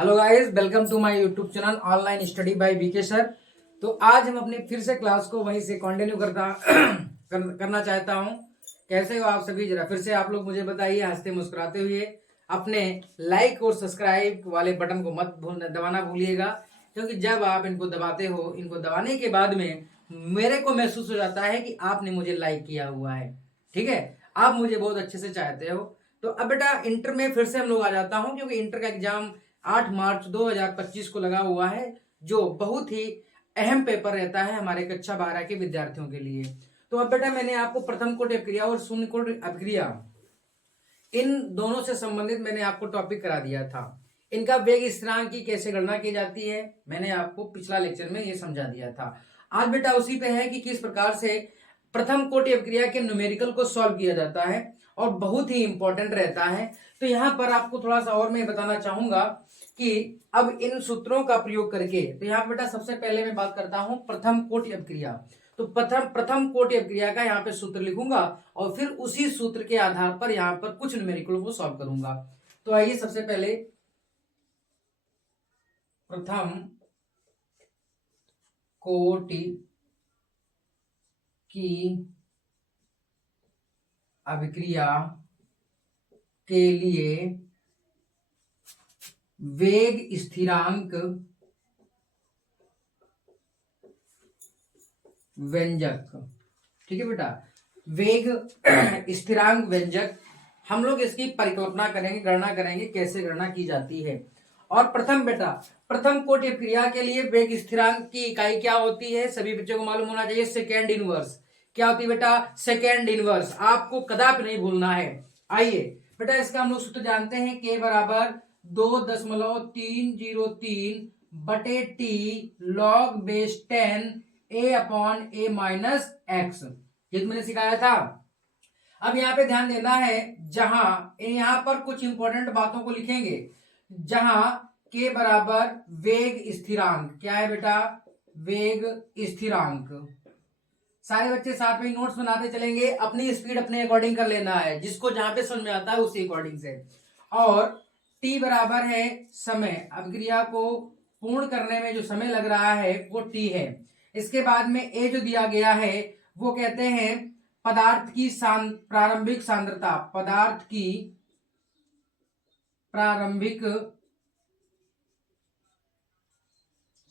Hello guys, welcome to my YouTube channel online study by BK sir. तो आज हम अपनी फिर से क्लास को वहीं से कंटिन्यू करना चाहता हूं। कैसे हो आप सभी? जरा फिर से आप लोग मुझे बताइए हंसते मुस्कुराते हुए। अपने लाइक और सब्सक्राइब वाले बटन को मत दबाना भूलिएगा, क्योंकि जब आप इनको दबाते हो, इनको दबाने के बाद में मेरे को महसूस हो जाता है कि आपने मुझे लाइक किया हुआ है। ठीक है, आप मुझे बहुत अच्छे से चाहते हो। तो अब बेटा इंटर में फिर से हम लोग आ जाता हूं, क्योंकि इंटर का एग्जाम 8 मार्च 2025 को लगा हुआ है, जो बहुत ही अहम पेपर रहता है हमारे कक्षा 12 के विद्यार्थियों के लिए। तो अब बेटा मैंने आपको प्रथम कोटि अपक्रिया और शून्य कोटि अपक्रिया, इन दोनों से संबंधित मैंने आपको टॉपिक करा दिया था। इनका वेग स्थिरांक की कैसे गणना की जाती है मैंने आपको पिछला लेक्चर में ये समझा दिया था। आज बेटा उसी पे है कि किस प्रकार से प्रथम कोटि अपक्रिया के न्यूमेरिकल को सॉल्व किया जाता है, और बहुत ही इंपॉर्टेंट रहता है। तो यहां पर आपको थोड़ा सा और मैं बताना चाहूंगा कि अब इन सूत्रों का प्रयोग करके, तो यहाँ बेटा सबसे पहले मैं बात करता हूं प्रथम कोटि अपक्रिया। तो प्रथम कोटि अपक्रिया का यहाँ पे सूत्र लिखूंगा, और फिर उसी सूत्र के आधार पर यहाँ पर कुछ न्यूमेरिकल को सॉल्व करूंगा। तो आइए सबसे पहले प्रथम कोटि की अभिक्रिया के लिए वेग स्थिरांक व्यंजक, ठीक है बेटा, वेग स्थिरांक व्यंजक, हम लोग इसकी परिकल्पना करेंगे, गणना करेंगे कैसे गणना की जाती है। और प्रथम बेटा, प्रथम कोटि अपक्रिया के लिए वेग स्थिरांक की इकाई क्या होती है, सभी बच्चों को मालूम होना चाहिए। Second inverse. क्या होती है बेटा? Second inverse. आपको कदापि नहीं भूलना है। आइए बेटा, इसका हम लोग सूत्र जानते हैं, के बराबर 2.303 बटे टी लॉग बेस 10 ए अपॉन ए माइनस एक्स। ये तो मैंने सिखाया था। अब यहां पे ध्यान देना है, जहां यहां पर कुछ इंपॉर्टेंट बातों को लिखेंगे। जहां के बराबर वेग स्थिरांक, क्या है बेटा? वेग स्थिरांक। सारे बच्चे साथ में नोट्स बनाते चलेंगे, अपनी स्पीड अपने अकॉर्डिंग कर लेना है, जिसको जहां पे समझ में आता है उसी अकॉर्डिंग से। और टी बराबर है समय, अभिक्रिया को पूर्ण करने में जो समय लग रहा है वो टी है। इसके बाद में ए जो दिया गया है वो कहते हैं पदार्थ की प्रारंभिक सांद्रता, पदार्थ की प्रारंभिक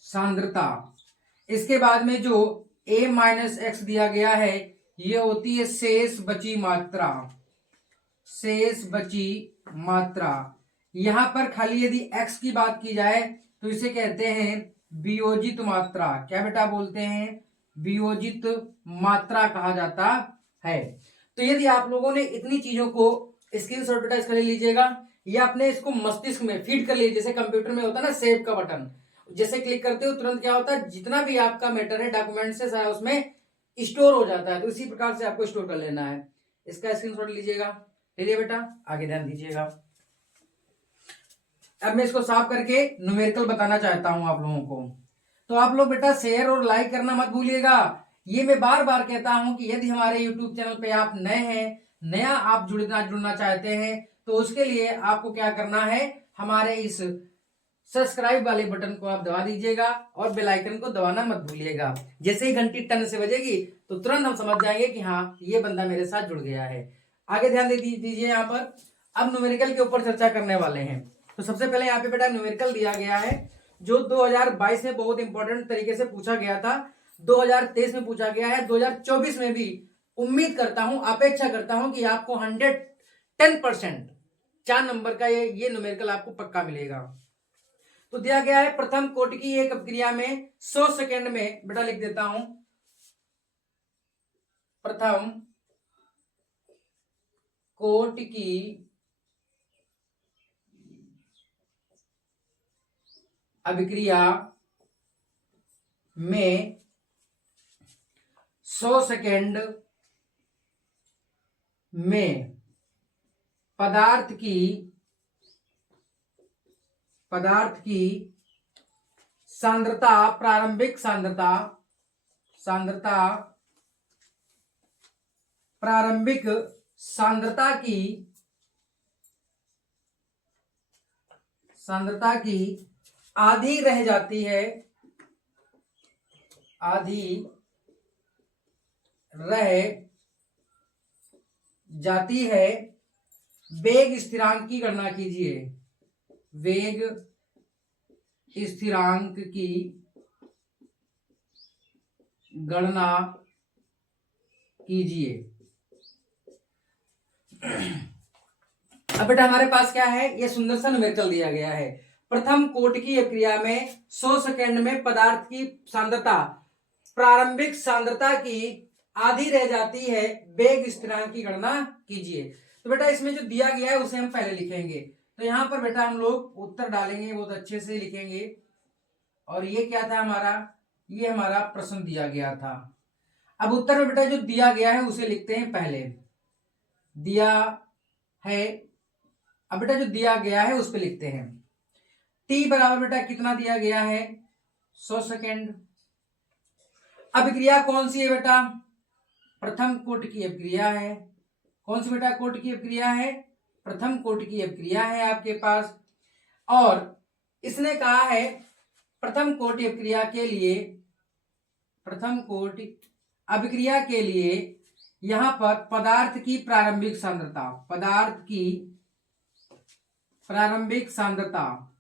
सांद्रता। इसके बाद में जो a माइनस एक्स दिया गया है ये होती है शेष बची मात्रा, शेष बची मात्रा। यहां पर खाली यदि x की बात की जाए तो इसे कहते हैं वियोजित मात्रा। क्या बेटा बोलते हैं? वियोजित मात्रा कहा जाता है। तो यदि आप लोगों ने इतनी चीजों को स्क्रीनशॉट बेटा इसका ले लीजिएगा, या अपने इसको मस्तिष्क में फीड कर लीजिए। जैसे कंप्यूटर में होता है ना सेव का बटन, जैसे क्लिक करते हो तुरंत क्या होता है, जितना भी आपका मैटर है डॉक्यूमेंट से सारा उसमें स्टोर हो जाता है। तो इसी प्रकार से आपको स्टोर कर लेना है। इसका स्क्रीनशॉट लीजिएगा। ले लिया बेटा? आगे ध्यान दीजिएगा। अब मैं इसको साफ करके न्यूमेरिकल बताना चाहता हूं आप लोगों को। तो आप लोग बेटा शेयर और लाइक करना मत भूलिएगा। ये मैं बार बार कहता हूं कि यदि हमारे यूट्यूब चैनल पे आप नए हैं, नया आप जुड़ना चाहते हैं, तो उसके लिए आपको क्या करना है, हमारे इस सब्सक्राइब वाले बटन को आप दबा दीजिएगा, और बेल आइकन को दबाना मत भूलिएगा। जैसे ही घंटी टन से बजेगी तो तुरंत हम समझ जाएंगे कि हाँ ये बंदा मेरे साथ जुड़ गया है। आगे ध्यान दीजिए। यहाँ पर अब न्यूमेरिकल के ऊपर चर्चा करने वाले हैं। तो सबसे पहले यहाँ पे बेटा न्यूमेरिकल दिया गया है, जो 2022 में बहुत इंपॉर्टेंट तरीके से पूछा गया था, 2023 में पूछा गया है, 2024 में भी उम्मीद करता हूं, अपेक्षा करता हूं कि आपको 110% 4 नंबर का ये न्यूमेरिकल आपको पक्का मिलेगा। तो दिया गया है प्रथम कोटि की एक अपक्रिया में 100 सेकेंड में, बेटा लिख देता हूं, प्रथम कोटि की अभिक्रिया में 100 सेकेंड में पदार्थ की सांद्रता, प्रारंभिक सांद्रता, प्रारंभिक सांद्रता की आधी रह जाती है, आधी रह जाती है, वेग स्थिरांक की गणना कीजिए। वेग स्थिरांक की गणना कीजिए। अब बेटा हमारे पास क्या है, ये सुंदर सा न्यूमेरिकल दिया गया है। प्रथम कोट की अभिक्रिया में 100 सेकेंड में पदार्थ की सांद्रता प्रारंभिक सांद्रता की आधी रह जाती है, वेग स्थिरांक की गणना कीजिए। तो बेटा इसमें जो दिया गया है उसे हम पहले लिखेंगे। तो यहां पर बेटा हम लोग उत्तर डालेंगे, बहुत अच्छे से लिखेंगे। और ये क्या था हमारा, ये हमारा प्रश्न दिया गया था। अब उत्तर में बेटा जो दिया गया है उसे लिखते हैं पहले। दिया है, अब बेटा जो दिया गया है उस पे लिखते हैं। टी बराबर बेटा कितना दिया गया है, 100 सेकेंड। अभिक्रिया कौन सी है बेटा, प्रथम कोट की अभिक्रिया है। कौन सी बेटा कोट की अभिक्रिया है, प्रथम कोट की अभिक्रिया है आपके पास। और इसने कहा है प्रथम कोटि अभिक्रिया के लिए, प्रथम कोटि अभिक्रिया के लिए यहां पर पदार्थ की प्रारंभिक सांद्रता, पदार्थ की प्रारंभिक सांद्रता,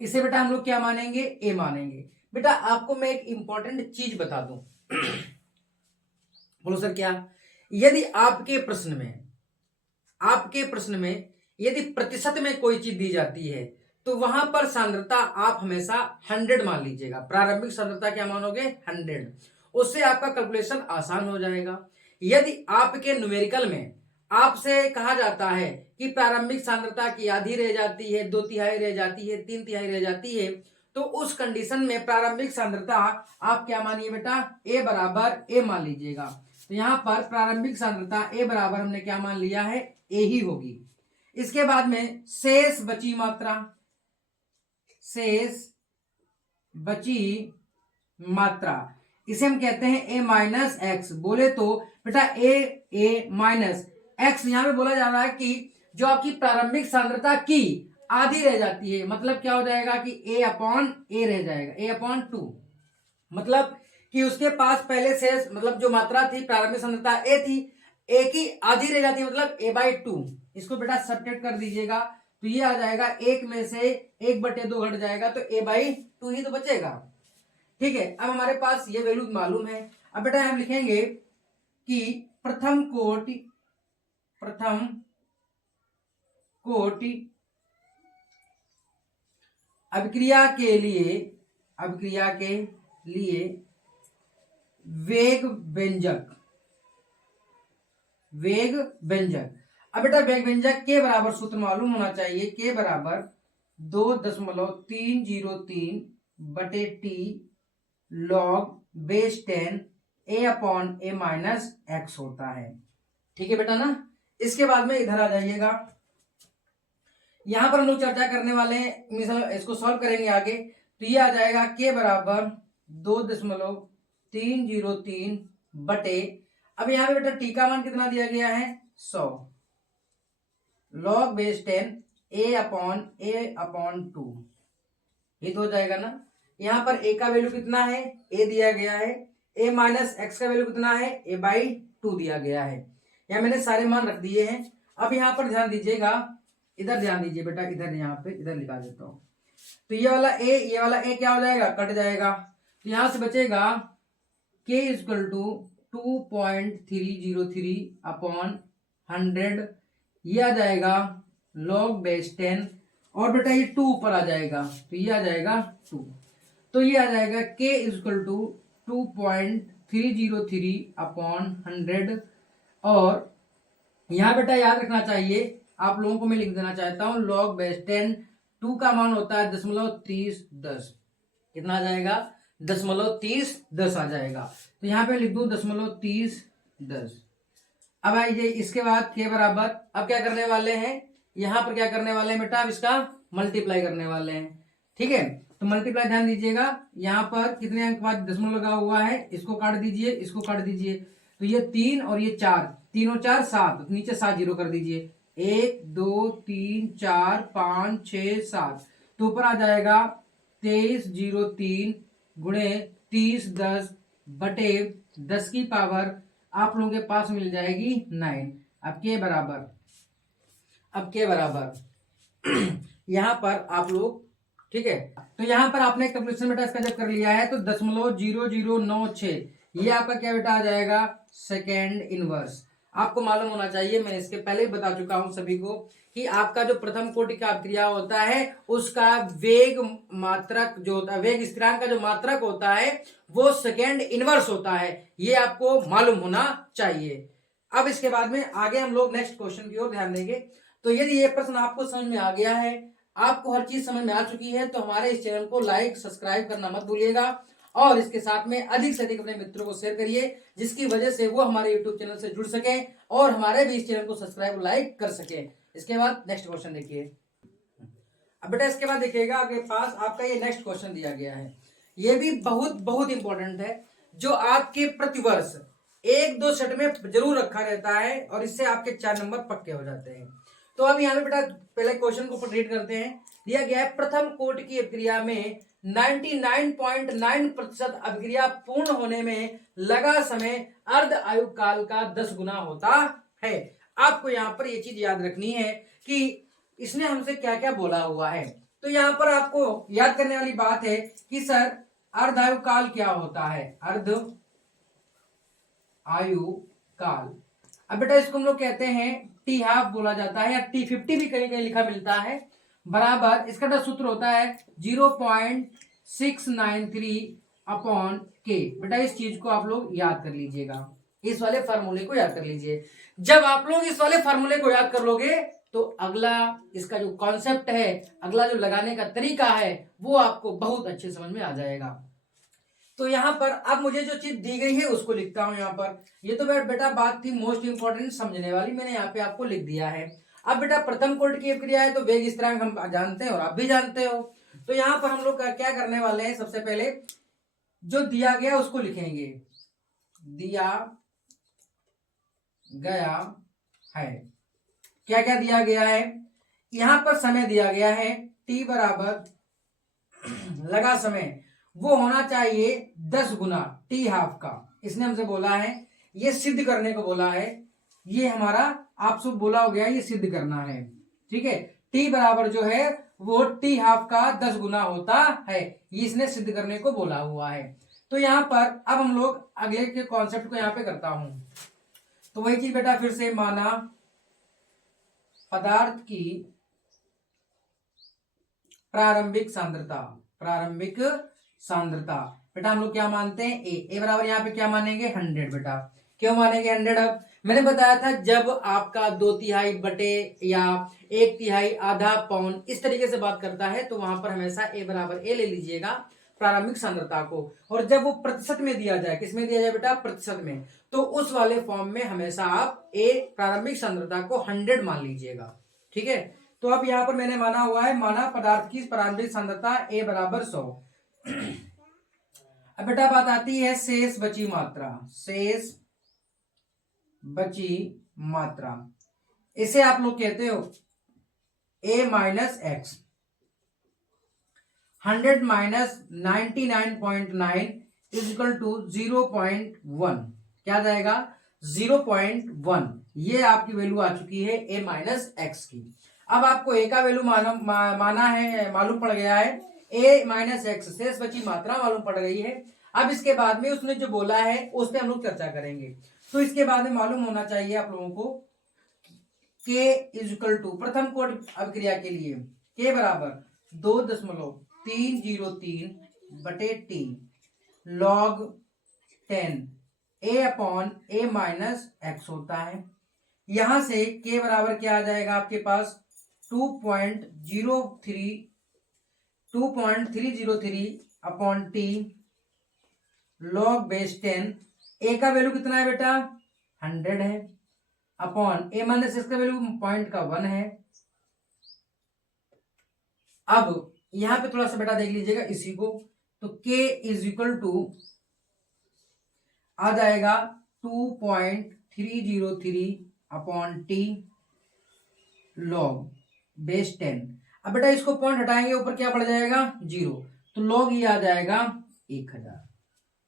इसे बेटा हम लोग क्या मानेंगे, ए मानेंगे। बेटा आपको मैं एक इंपॉर्टेंट चीज बता दूं। बोलो सर क्या, यदि आपके प्रश्न में यदि प्रतिशत में कोई चीज दी जाती है तो वहां पर सांद्रता आप हमेशा 100 मान लीजिएगा। प्रारंभिक सांद्रता क्या मानोगे, 100। उससे आपका कैलकुलेशन आसान हो जाएगा। यदि आपके न्यूमेरिकल में आपसे कहा जाता है कि प्रारंभिक सांद्रता की आधी रह जाती है, 2/3 रह जाती है, 3/3 रह जाती है, तो उस कंडीशन में प्रारंभिक सांद्रता आप क्या मानिए बेटा, ए बराबर ए मान लीजिएगा। तो यहां पर प्रारंभिक सांद्रता ए बराबर हमने क्या मान लिया है, ए ही होगी। इसके बाद में शेष बची मात्रा, शेष बची मात्रा, इसे हम कहते हैं ए माइनस एक्स। बोले तो बेटा ए माइनस एक्स, यहां पे बोला जा रहा है कि जो आपकी प्रारंभिक सांद्रता की आधी रह जाती है, मतलब क्या हो जाएगा कि ए अपॉन ए रह जाएगा, ए अपॉन 2। मतलब कि उसके पास पहले से मतलब जो मात्रा थी प्रारंभिक सांद्रता ए थी, ए की आधी रह जाती है, मतलब a/2। इसको बेटा सब्ट्रैक्ट कर दीजिएगा तो ये आ जाएगा, एक में से 1/2 घट जाएगा तो a/2 ही तो बचेगा। ठीक है, अब हमारे पास ये वैल्यू मालूम है। अब बेटा हम लिखेंगे कि प्रथम कोटि अभिक्रिया के लिए वेग व्यंजक। अब बेटा वेग व्यंजक के बराबर सूत्र मालूम होना चाहिए, के बराबर 2.303 बटे टी लॉग बेस 10 ए अपॉन ए माइनस एक्स होता है। ठीक है बेटा ना। इसके बाद में इधर आ जाइएगा, यहां पर हम लोग चर्चा करने वाले हैं, इसको सॉल्व करेंगे आगे। तो ये आ जाएगा के बराबर 2.303 बटे, अब यहाँ पे बेटा टी का मान कितना दिया गया है, 100 लॉग बेस 10 ए अपॉन 2, ये तो हो जाएगा ना। यहाँ पर ए का वैल्यू कितना है, ए दिया गया है, ए माइनस एक्स का वैल्यू कितना है, a/2 दिया गया है। यहाँ मैंने सारे मान रख दिए हैं। अब यहाँ पर ध्यान दीजिएगा, इधर ध्यान दीजिए बेटा, इधर यहाँ पे इधर लिखा देता हूं। तो ये वाला ए क्या हो जाएगा, कट जाएगा। तो यहां से बचेगा k इक्वल टू 2.303 अपॉन 100, ये आ जाएगा लॉग बेस 10, और बेटा ये 2 ऊपर आ जाएगा तो ये आ जाएगा 2। तो ये आ जाएगा k इक्वल टू 2.303 अपॉन 100। और यहां बेटा याद रखना चाहिए, आप लोगों को मैं लिख देना चाहता हूं, लॉग बेस 10, 2 का मान होता है 0.3010, कितना आ जाएगा, 0.3010 आ जाएगा। तो यहाँ पे लिख दूं 0.3010। अब आइए इसके बाद के बराबर, अब क्या करने वाले हैं, यहाँ पर क्या करने वाले हैं बेटा, अब इसका मल्टीप्लाई करने वाले हैं। ठीक है, तो मल्टीप्लाई ध्यान दीजिएगा, यहाँ पर कितने अंक बाद दशमलव लगा हुआ है, इसको काट दीजिए, इसको काट दीजिए। तो ये 3 और ये 4, 3 और 4 7, नीचे 7 जीरो कर दीजिए। 1 2 3 4 5 6 7, तो ऊपर आ जाएगा 2303 गुणे 30 10 बटे 10 की पावर आप लोगों के पास मिल जाएगी 9। अब के बराबर यहाँ पर आप लोग, ठीक है, तो यहाँ पर आपने कैलकुलेशन बेटा इसका जब कर लिया है तो 0.0096 ये आपका क्या बेटा आ जाएगा सेकेंड इनवर्स। आपको मालूम होना चाहिए, मैं इसके पहले ही बता चुका हूं सभी को कि आपका जो प्रथम कोटि का अभिक्रिया होता है उसका वेग मात्रक जो होता है, वेग स्थिरांक का जो मात्रक होता है वो सेकेंड इनवर्स होता है, ये आपको मालूम होना चाहिए। अब इसके बाद में आगे हम लोग नेक्स्ट क्वेश्चन की ओर ध्यान देंगे। तो यदि ये प्रश्न आपको समझ में आ गया है, आपको हर चीज समझ में आ चुकी है, तो हमारे इस चैनल को लाइक सब्सक्राइब करना मत भूलिएगा और इसके साथ में अधिक से अधिक अपने मित्रों को शेयर करिए, जिसकी वजह से वो हमारे यूट्यूब चैनल से जुड़ सके और हमारे भी इस चैनल को सब्सक्राइब लाइक कर सके। इसके बाद नेक्स्ट क्वेश्चन देखिए। अब बेटा इसके बाद देखिएगा आपके पास आपका ये नेक्स्ट क्वेश्चन दिया गया है, ये भी बहुत बहुत इंपॉर्टेंट है, जो आपके प्रतिवर्ष 1-2 सेट में जरूर रखा रहता है और इससे आपके 4 नंबर पक्के हो जाते हैं। तो अब यहाँ पे बेटा पहले क्वेश्चन को रीड करते हैं। दिया गया है प्रथम कोट की अभिक्रिया में 99.9% अभिक्रिया पूर्ण होने में लगा समय अर्ध आयु काल का 10 गुना होता है। आपको यहाँ पर ये चीज याद रखनी है कि इसने हमसे क्या क्या बोला हुआ है। तो यहाँ पर आपको याद करने वाली बात है कि सर अर्ध आयु काल क्या होता है, अर्ध आयु काल। अब बेटा इसको हम लोग कहते हैं टी हाफ बोला जाता है या T50 भी कहीं कहीं लिखा मिलता है, बराबर इसका जो सूत्र होता है 0.693 अपॉन के। बेटा इस चीज को आप लोग याद कर लीजिएगा, इस वाले फार्मूले को याद कर लीजिए। जब आप लोग इस वाले फार्मूले को याद कर लोगे तो अगला इसका जो कॉन्सेप्ट है, अगला जो लगाने का तरीका है वो आपको बहुत अच्छे समझ में आ जाएगा। तो यहाँ पर अब मुझे जो चीज दी गई है उसको लिखता हूं यहाँ पर। ये तो बेटा बात थी मोस्ट इंपॉर्टेंट समझने वाली, मैंने यहाँ पे आपको लिख दिया है। अब बेटा प्रथम कोटि की अभिक्रिया है तो वेग स्थिरांक हम जानते हैं और आप भी जानते हो। तो यहाँ पर हम लोग क्या करने वाले हैं, सबसे पहले जो दिया गया उसको लिखेंगे, दिया गया है, क्या क्या दिया गया है, यहां पर समय दिया गया है t बराबर लगा समय वो होना चाहिए 10 गुना टी हाफ का। इसने हमसे बोला है, ये सिद्ध करने को बोला है, ये हमारा आप सब बोला हो गया, ये सिद्ध करना है, ठीक है। टी बराबर जो है वो टी हाफ का 10 गुना होता है, ये इसने सिद्ध करने को बोला हुआ है। तो यहां पर अब हम लोग अगले के कॉन्सेप्ट को यहां पे करता हूं। तो वही चीज बेटा फिर से माना पदार्थ की प्रारंभिक सांद्रता, प्रारंभिक सांद्रता बेटा हम लोग क्या मानते हैं ए बराबर यहाँ पे क्या मानेंगे 100। बेटा क्यों मानेंगे 100? अब मैंने बताया था जब आपका 2/3 बटे या 1/3 आधा पौन इस तरीके से बात करता है तो वहां पर हमेशा ए बराबर ए ले लीजिएगा प्रारंभिक सांद्रता को, और जब वो प्रतिशत में दिया जाए, किसमें दिया जाए बेटा प्रतिशत में, तो उस वाले फॉर्म में हमेशा आप ए प्रारंभिक सांद्रता को 100 मान लीजिएगा, ठीक है। तो अब यहाँ पर मैंने माना हुआ है, माना पदार्थ की प्रारंभिक सांद्रता ए बराबर 100। अब बेटा बात आती है शेष बची मात्रा, शेष बची मात्रा, इसे आप लोग कहते हो a minus x. 100 minus 99.9 is equal to 0.1, क्या जाएगा 0.1। ये आपकी वैल्यू आ चुकी है a माइनस एक्स की। अब आपको a का वैल्यू माना है, मालूम पड़ गया है, a माइनस एक्स शेष बची मात्रा मालूम पड़ गई है। अब इसके बाद में उसने जो बोला है उस पर हम लोग चर्चा करेंगे। तो इसके बाद में मालूम होना चाहिए आप लोगों को k इज इक्वल टू प्रथम कोट अभिक्रिया के लिए k बराबर 2.303 बटे T log 10 a upon a minus x होता है। यहां से k बराबर क्या आ जाएगा आपके पास 2.303 upon T log base 10। a का वैल्यू कितना है बेटा 100 है, अपॉन a माइनस एक्स का वैल्यू 0.1 है। अब यहां पे थोड़ा सा बेटा देख लीजिएगा इसी को, तो k इज इक्वल टू आ जाएगा 2.303 अपॉन टी लॉग बेस 10। अब बेटा इसको पॉइंट हटाएंगे, ऊपर क्या पड़ जाएगा 0, तो लॉग ये आ जाएगा 1000।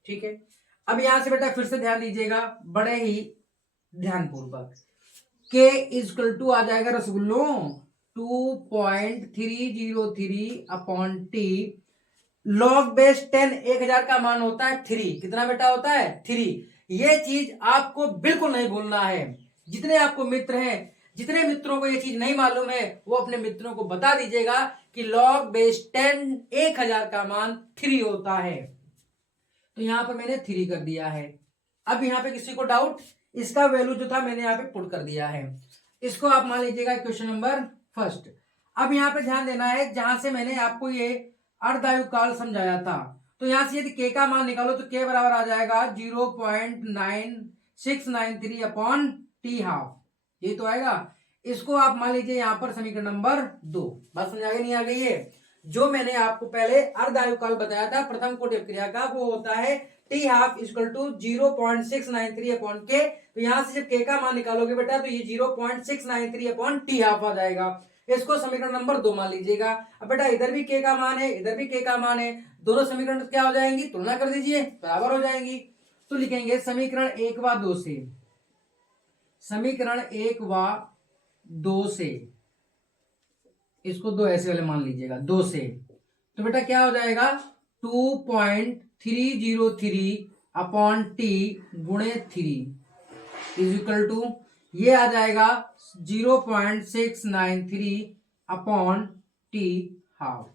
ठीक है, अब यहां से बेटा फिर से ध्यान दीजिएगा बड़े ही ध्यानपूर्वक। के इजकल टू आ जाएगा रसगुल्लो 2.303 अपॉन टी। लॉग बेस 10 1000 का मान होता है 3। कितना बेटा होता है 3। ये चीज आपको बिल्कुल नहीं भूलना है। जितने आपको मित्र हैं, जितने मित्रों को ये चीज नहीं मालूम है, वो अपने मित्रों को बता दीजिएगा कि लॉग बेस 10 1000 का मान 3 होता है। तो यहां पर मैंने 3 कर दिया है। अब यहां पे किसी को डाउट, इसका वैल्यू जो था मैंने यहां पे पुट कर दिया है। इसको आप मान लीजिएगा क्वेश्चन नंबर फर्स्ट। अब यहां पे ध्यान देना है, जहां से मैंने आपको ये अर्धायु काल समझाया था, तो यहां से यदि के का मान निकालो तो के बराबर आ जाएगा 0.9693 अपॉन टी हाफ, ये तो आएगा। इसको आप मान लीजिए यहां पर समीकरण नंबर 2। बात समझ आ गई नहीं आ गई है? जो मैंने आपको पहले अर्धायु काल बताया था प्रथम कोटि क्रिया का, वो होता है t half equal to 0.693 upon k. तो यहां से जब के का मान निकालोगे बेटा तो ये 0.693 अपॉन टी हाफ आ जाएगा। इसको समीकरण नंबर 2 मान लीजिएगा। अब बेटा इधर भी के का मान है, इधर भी के का मान है, दोनों समीकरण क्या हो जाएंगी, तुलना कर दीजिए, बराबर हो जाएंगी। तो लिखेंगे समीकरण 1 व 2 से, समीकरण 1 व 2 से, इसको 2 ऐसे वाले मान लीजिएगा 2 से, तो बेटा क्या हो जाएगा 2.303 अपॉन टी गुणे 3 इज इक्वल टू, ये आ जाएगा 0.693 अपॉन टी हाफ।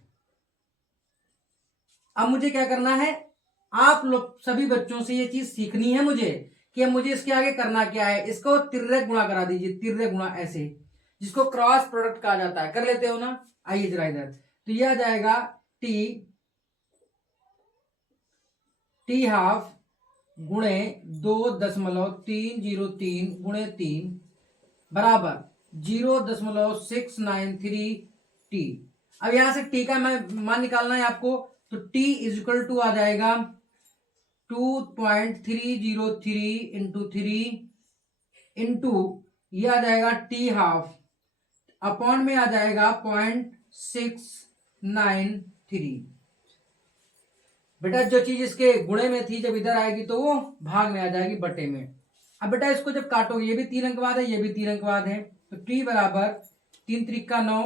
अब मुझे क्या करना है, आप लोग सभी बच्चों से ये चीज सीखनी है मुझे कि मुझे इसके आगे करना क्या है। इसको तिर्यक गुणा करा दीजिए, तिर्यक गुणा ऐसे, जिसको क्रॉस प्रोडक्ट कहा जाता है। कर लेते हो ना? आइए जरा इधर, तो ये आ जाएगा टी हाफ गुणे 2.303 गुणे 3 बराबर 0.693 टी। अब यहां से टी का मान निकालना है आपको, तो टी इज इक्वल टू आ जाएगा 2.303 इंटू 3 इंटू ये आ जाएगा टी हाफ अपॉन में आ जाएगा 0.693। बेटा जो चीज इसके गुणे में थी जब इधर आएगी तो वो भाग में आ जाएगी बटे में। अब बेटा इसको जब काटोगे, ये भी 3 अंक बाद है, ये भी 3 अंक बाद है, तो टी बराबर 3 त्रिका 9,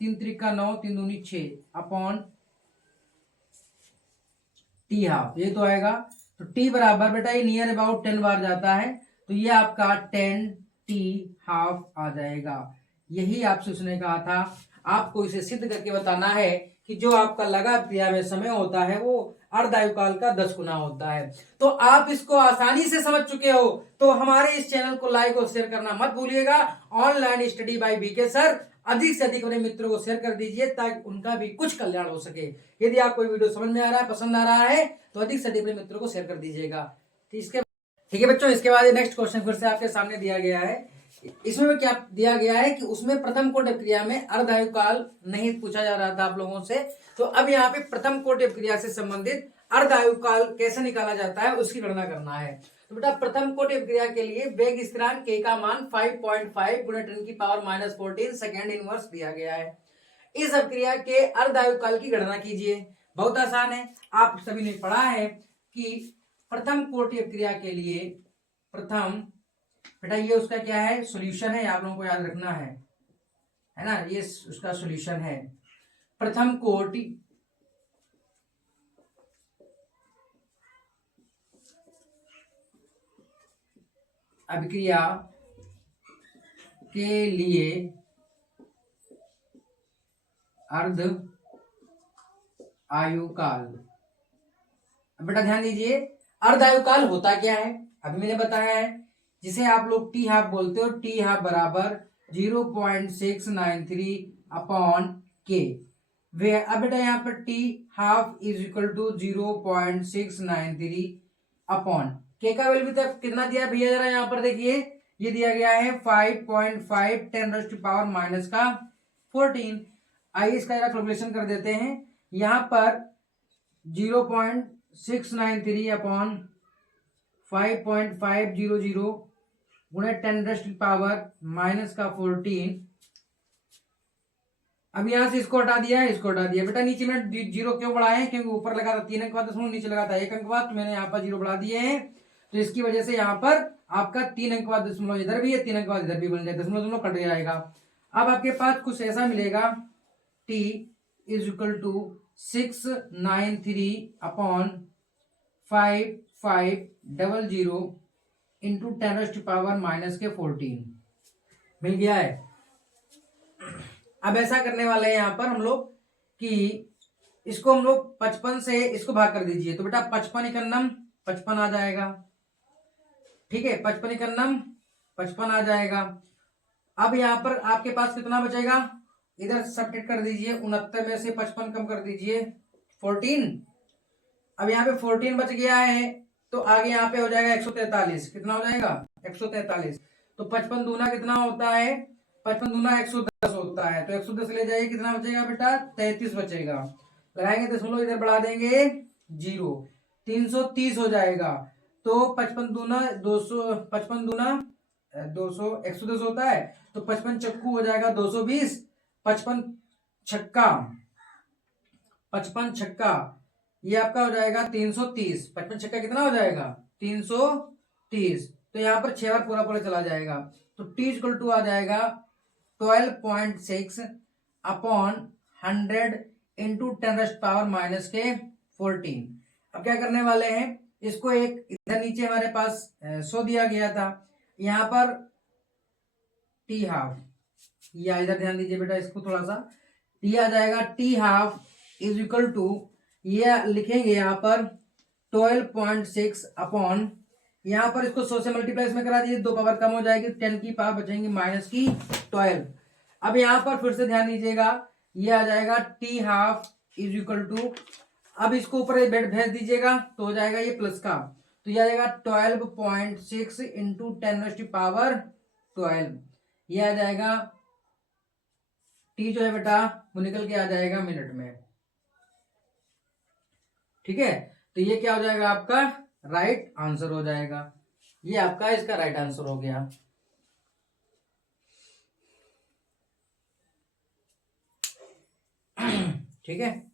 3 त्रिका 9, 3 दूनी 6 अपॉन टी हाफ, ये तो आएगा। तो टी बराबर बेटा ये नियर अबाउट 10 बार जाता है, तो ये आपका 10 टी हाफ आ जाएगा। यही आपसे उसने कहा था, आपको इसे सिद्ध करके बताना है कि जो आपका लगा क्रिया में समय होता है वो अर्धायु काल का 10 गुना होता है। तो आप इसको आसानी से समझ चुके हो, तो हमारे इस चैनल को लाइक और शेयर करना मत भूलिएगा। Online study by BK sir, अधिक से अधिक अपने मित्रों को शेयर कर दीजिए ताकि उनका भी कुछ कल्याण हो सके। यदि आपको वीडियो समझ में आ रहा है, पसंद आ रहा है, तो अधिक से अधिक अपने मित्रों को शेयर कर दीजिएगा। ठीक है बच्चों, इसके बाद नेक्स्ट क्वेश्चन फिर से आपके सामने दिया गया है। इसमें क्या दिया गया है कि उसमें प्रथम कोटि क्रिया में अर्धायु काल नहीं पूछा जा रहा था आप लोगों से, तो अब यहाँ पे प्रथम कोटि क्रिया से संबंधित अर्धायु काल कैसे निकाला जाता है उसकी गणना करना है। तो बेटा प्रथम कोटि क्रिया के लिए वेग स्थिरांक के का मान 5.5 गुणा 10 की पावर -14 सेकेंड इनवर्स दिया गया है। इस अभिक्रिया के अर्धायु काल की गणना कीजिए। बहुत आसान है, आप सभी ने पढ़ा है कि प्रथम कोटि क्रिया के लिए प्रथम, बेटा ये उसका क्या है, सॉल्यूशन है, आप लोगों को याद रखना है ना, ये उसका सॉल्यूशन है। प्रथम कोटि अभिक्रिया के लिए अर्ध आयु काल। बेटा ध्यान दीजिए, अर्ध आयु काल होता क्या है, अभी मैंने बताया है, जिसे आप लोग टी हाफ बोलते हो। टी हाफ बराबर 0.693 अपॉन के। वे अब बेटा यहाँ पर t half is equal to 0.693 upon k का वैल्यू कितना दिया भैया, जरा यहाँ पर देखिए, ये दिया गया है 5.5 10⁻⁻14। आइए इसका जरा कैलकुलेशन कर देते हैं। यहाँ पर 0.693 अपॉन 5.500 गुणे 10⁻⁻14 अब यहाँ से इसको हटा दिया है, इसको हटा दिया बेटा। नीचे मैंने जीरो क्यों बढ़ाए हैं, क्योंकि ऊपर लगा था 3 अंक बाद दशमलव, नीचे लगा था 1 अंक बाद, तो मैंने यहाँ पर जीरो बढ़ा दिए हैं। तो इसकी वजह से यहाँ पर आपका 3 अंक बाद दशमलव इधर भी है, 3 अंक बाद इधर भी बन जाए, दशमलव दोनों कट जाएगा। अब आपके पास कुछ ऐसा मिलेगा, t is equal to 693 upon 5500 into 10⁻⁻14 मिल गया है। अब ऐसा करने वाले हैं यहाँ पर हम लोग कि इसको हम लोग 55 से इसको भाग कर दीजिए, तो बेटा 55 एकन्नम 55 आ जाएगा, ठीक है, 55 एकन्नम 55 आ जाएगा। अब यहाँ पर आपके पास कितना बचेगा, इधर सब्ट्रैक्ट कर दीजिए, 69 में से 55 कम कर दीजिए 14। अब यहाँ पे 14 बच गया है, तो आगे यहाँ पे हो जाएगा 143। कितना हो जाएगा 143। तो 55 दूना कितना होता है, 55 दूना 110 होता है, तो 110 ले जाइए, कितना बचेगा बेटा 33 बचेगा। लगाएंगे दशमलव, इधर बढ़ा देंगे जीरो, 330 हो जाएगा। तो 55 दूना 200, 55 दूना 200, 110 होता है, तो 55 चक्कू हो जाएगा 220, 55 छक्का, 55 छक्का ये आपका हो जाएगा 330। 55 छक्का कितना हो जाएगा 330। तो यहाँ पर 6 बार पूरा पूरा चला जाएगा, तो t इक्वल टू आ जाएगा 12.6 अपॉन 100 इंटू 10⁻⁻14। अब क्या करने वाले हैं, इसको एक इधर नीचे हमारे पास 100 दिया गया था, यहाँ पर t हाफ, या इधर ध्यान दीजिए बेटा, इसको थोड़ा सा t आ जाएगा, t half is equal to, ये लिखेंगे यहाँ पर 12.6 अपॉन, यहाँ पर इसको 100 से मल्टीप्लाई में करा दीजिए, 2 पावर कम हो जाएगी, 10 की पावर बचेंगी -12। अब यहाँ पर फिर से ध्यान दीजिएगा, ये आ जाएगा t half is equal to, अब इसको ऊपर बेड भेज दीजिएगा तो हो जाएगा ये प्लस का, तो ये आ जाएगा 12.6 इंटू 10⁻12, ये आ जाएगा t जो है बेटा वो निकल के आ जाएगा मिनट में, ठीक है। तो ये क्या हो जाएगा आपका राइट आंसर हो जाएगा, ये आपका इसका राइट आंसर हो गया। ठीक है।